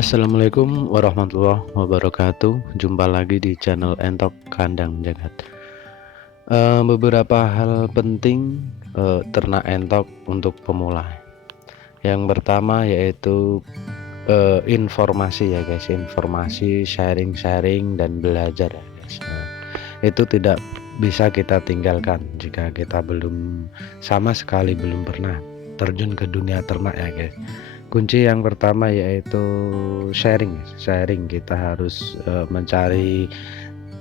Assalamualaikum warahmatullahi wabarakatuh. Jumpa lagi di channel Entok Kandang Jagat. Beberapa hal penting ternak entok untuk pemula. Yang pertama yaitu informasi ya guys, informasi, sharing dan belajar ya guys. Itu tidak bisa kita tinggalkan jika kita belum sama sekali belum pernah terjun ke dunia ternak ya guys. Kunci yang pertama yaitu sharing. Kita harus mencari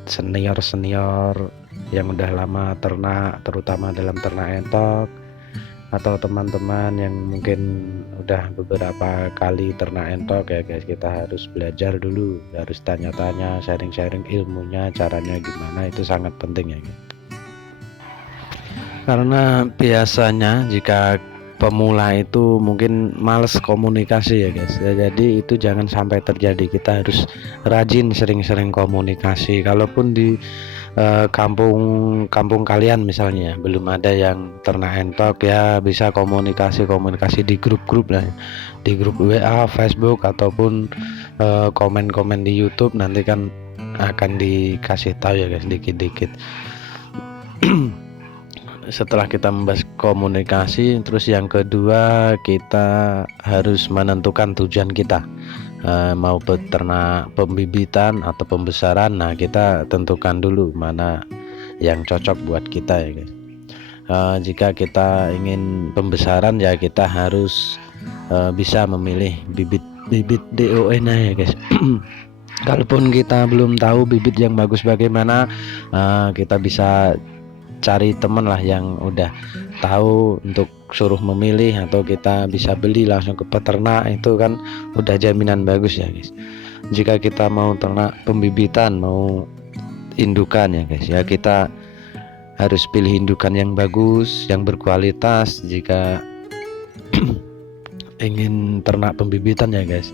senior yang udah lama ternak, terutama dalam ternak entok, atau teman-teman yang mungkin udah beberapa kali ternak entok ya guys. Kita harus belajar dulu, harus tanya-tanya, sharing ilmunya, caranya gimana, itu sangat penting ya guys. Karena biasanya jika pemula itu mungkin males komunikasi ya guys ya, jadi itu jangan sampai terjadi. Kita harus rajin sering-sering komunikasi. Kalaupun di kampung kalian misalnya belum ada yang ternak entok, ya bisa komunikasi di grup-grup lah, di grup WA, Facebook, ataupun komen-komen di YouTube. Nanti kan akan dikasih tahu ya guys dikit-dikit. Setelah kita membahas komunikasi, terus yang kedua kita harus menentukan tujuan kita, mau peternak pembibitan atau pembesaran. Nah, kita tentukan dulu mana yang cocok buat kita ya guys. Jika kita ingin pembesaran ya kita harus bisa memilih bibit DON ya guys. Kalaupun kita belum tahu bibit yang bagus bagaimana, kita bisa cari teman lah yang udah tahu untuk suruh memilih, atau kita bisa beli langsung ke peternak. Itu kan udah jaminan bagus ya guys. Jika kita mau ternak pembibitan, mau indukan ya guys ya, kita harus pilih indukan yang bagus, yang berkualitas jika ingin ternak pembibitan ya guys.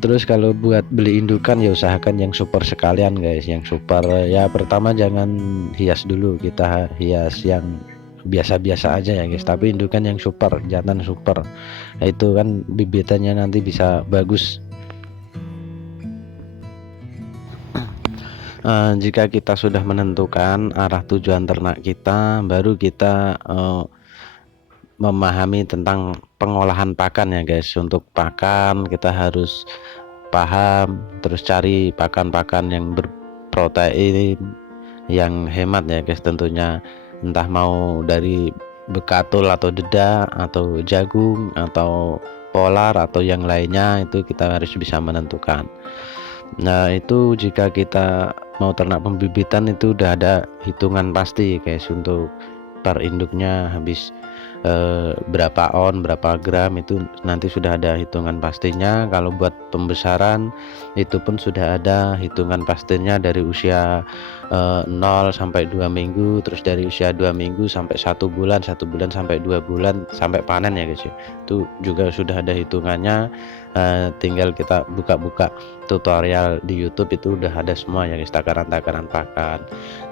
Terus kalau buat beli indukan ya usahakan yang super sekalian guys. Yang super ya, pertama jangan hias dulu, kita hias yang biasa-biasa aja ya guys, tapi indukan yang super, jantan super. Nah, itu kan bibitannya nanti bisa bagus. Jika kita sudah menentukan arah tujuan ternak kita, baru kita memahami tentang pengolahan pakan ya guys. Untuk pakan kita harus paham, terus cari pakan-pakan yang berprotein, yang hemat ya guys tentunya. Entah mau dari bekatul atau dedak atau jagung atau polar atau yang lainnya, itu kita harus bisa menentukan. Nah, itu jika kita mau ternak pembibitan itu udah ada hitungan pasti guys. Untuk per induknya habis berapa on, berapa gram, itu nanti sudah ada hitungan pastinya. Kalau buat pembesaran itu pun sudah ada hitungan pastinya dari usia 0 sampai 2 minggu, terus dari usia 2 minggu sampai 1 bulan, 1 bulan sampai 2 bulan sampai panen ya guys ya. Itu juga sudah ada hitungannya. Tinggal kita buka-buka tutorial di YouTube, itu udah ada semua ya guys, takaran-takaran pakan.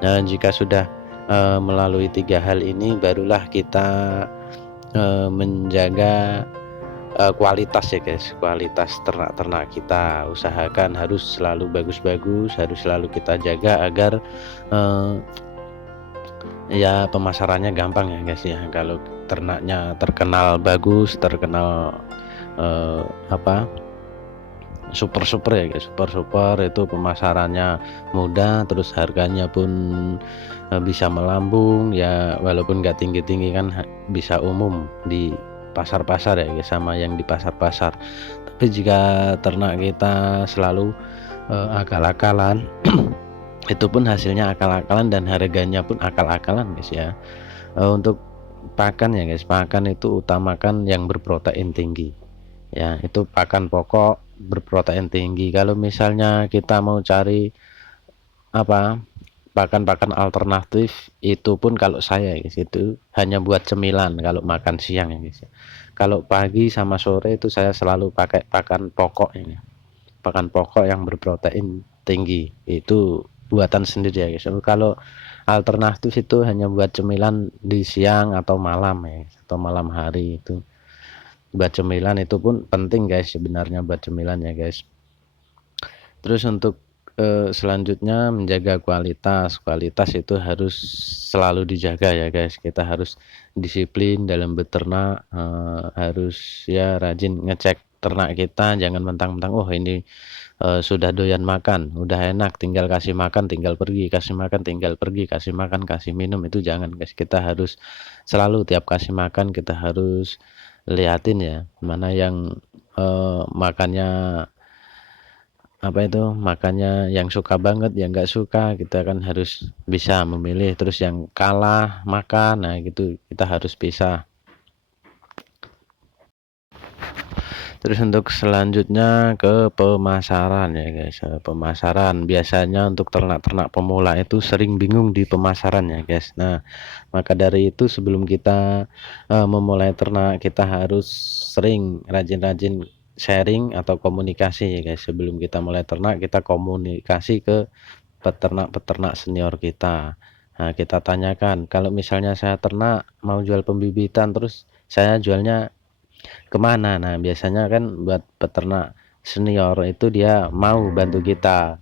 Nah, jika sudah melalui 3 hal ini, barulah kita menjaga kualitas ya guys, kualitas ternak-ternak kita. Usahakan harus selalu bagus-bagus, harus selalu kita jaga agar ya pemasarannya gampang ya guys ya. Kalau ternaknya terkenal bagus, terkenal super ya guys, super itu pemasarannya mudah, terus harganya pun bisa melambung ya, walaupun nggak tinggi-tinggi kan, bisa umum di pasar-pasar ya guys, sama yang di pasar-pasar. Tapi jika ternak kita selalu akal-akalan itu pun hasilnya akal-akalan dan harganya pun akal-akalan guys ya. Untuk pakan ya guys, pakan itu utamakan yang berprotein tinggi ya, itu pakan pokok berprotein tinggi. Kalau misalnya kita mau cari pakan-pakan alternatif, itu pun kalau saya guys itu hanya buat cemilan kalau makan siang ya guys. Kalau pagi sama sore itu saya selalu pakai pakan pokok ini, pakan pokok yang berprotein tinggi, itu buatan sendiri ya guys. Kalau alternatif itu hanya buat cemilan di siang atau malam ya, atau malam hari itu. buat cemilan itu pun penting guys, sebenarnya buat cemilan ya guys. Terus untuk selanjutnya menjaga kualitas itu harus selalu dijaga ya guys. Kita harus disiplin dalam beternak, harus ya rajin ngecek ternak kita, jangan mentang-mentang oh ini sudah doyan makan, udah enak, tinggal kasih makan, tinggal pergi, kasih makan, tinggal pergi, kasih makan, kasih minum, itu jangan guys. Kita harus selalu tiap kasih makan kita harus liatin ya, mana yang makannya apa itu makannya yang suka banget, yang nggak suka, kita kan harus bisa memilih. Terus yang kalah makan, nah gitu kita harus bisa. Terus untuk selanjutnya ke pemasaran ya guys. Pemasaran biasanya untuk ternak-ternak pemula itu sering bingung di pemasaran ya guys. Nah maka dari itu sebelum kita memulai ternak, kita harus sering rajin-rajin sharing atau komunikasi ya guys. Sebelum kita mulai ternak, kita komunikasi ke peternak-peternak senior kita. Nah kita tanyakan, kalau misalnya saya ternak mau jual pembibitan, terus saya jualnya kemana. Nah biasanya kan buat peternak senior itu dia mau bantu kita,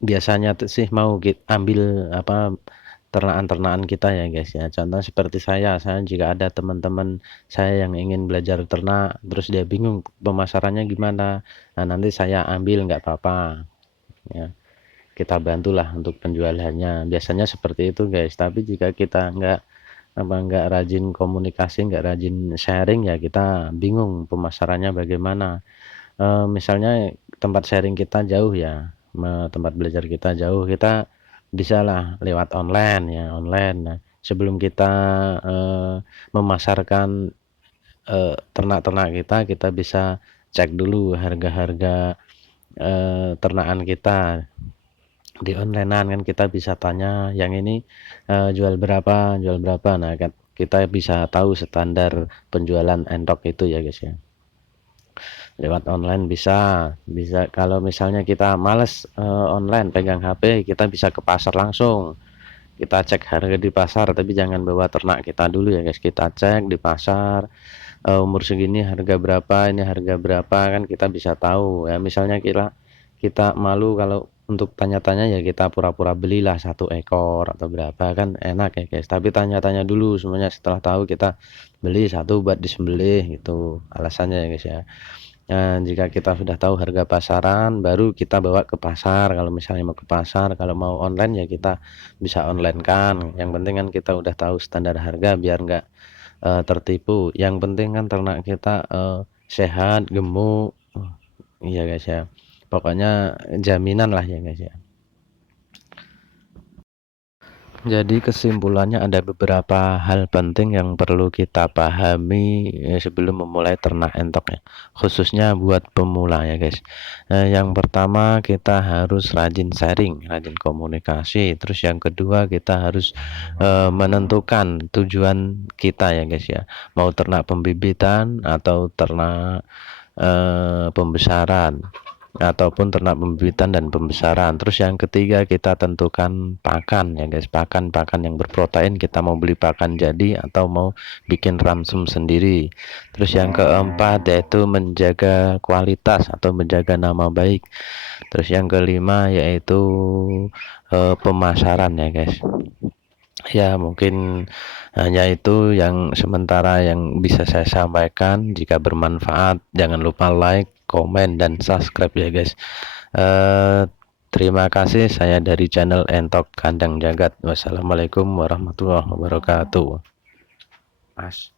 biasanya sih mau ambil apa ternakan-ternakan kita ya guys ya. Contoh seperti saya jika ada teman-teman saya yang ingin belajar ternak terus dia bingung pemasarannya gimana, nah nanti saya ambil nggak apa-apa ya, kita bantulah untuk penjualannya, biasanya seperti itu guys. Tapi jika kita nggak rajin komunikasi, nggak rajin sharing ya kita bingung pemasarannya bagaimana. Misalnya tempat sharing kita jauh ya, tempat belajar kita jauh, kita bisalah lewat online ya, online. Nah sebelum kita memasarkan ternak-ternak kita bisa cek dulu harga-harga ternakan kita di onlinean, kan kita bisa tanya yang ini jual berapa, jual berapa. Nah kan kita bisa tahu standar penjualan entok itu ya guys ya. Lewat online bisa kalau misalnya kita males online pegang HP, kita bisa ke pasar langsung, kita cek harga di pasar. Tapi jangan bawa ternak kita dulu ya guys, kita cek di pasar umur segini harga berapa, ini harga berapa, kan kita bisa tahu ya. Misalnya kita malu kalau untuk tanya-tanya ya kita pura-pura belilah 1 ekor atau berapa, kan enak ya guys. Tapi tanya-tanya dulu semuanya, setelah tahu kita beli 1 buat disembelih gitu alasannya ya guys ya. Nah jika kita sudah tahu harga pasaran baru kita bawa ke pasar, kalau misalnya mau ke pasar. Kalau mau online ya kita bisa online kan, yang penting kan kita udah tahu standar harga biar nggak tertipu. Yang penting kan ternak kita sehat, gemuk, iya guys ya, pokoknya jaminan lah ya guys ya. Jadi kesimpulannya ada beberapa hal penting yang perlu kita pahami sebelum memulai ternak entok ya, khususnya buat pemula ya guys. Yang pertama kita harus rajin sharing, rajin komunikasi. Terus yang kedua kita harus menentukan tujuan kita ya guys ya, mau ternak pembibitan atau ternak pembesaran, ataupun ternak pembibitan dan pembesaran. Terus yang ketiga kita tentukan pakan ya guys, pakan yang berprotein, kita mau beli pakan jadi atau mau bikin ramsum sendiri. Terus yang keempat yaitu menjaga kualitas atau menjaga nama baik. Terus yang kelima yaitu pemasaran ya guys. Ya mungkin hanya itu yang sementara yang bisa saya sampaikan. Jika bermanfaat jangan lupa like, komen, dan subscribe ya guys. Terima kasih, saya dari channel Entok Kandang Jagat. Wassalamualaikum warahmatullahi wabarakatuh. Mas.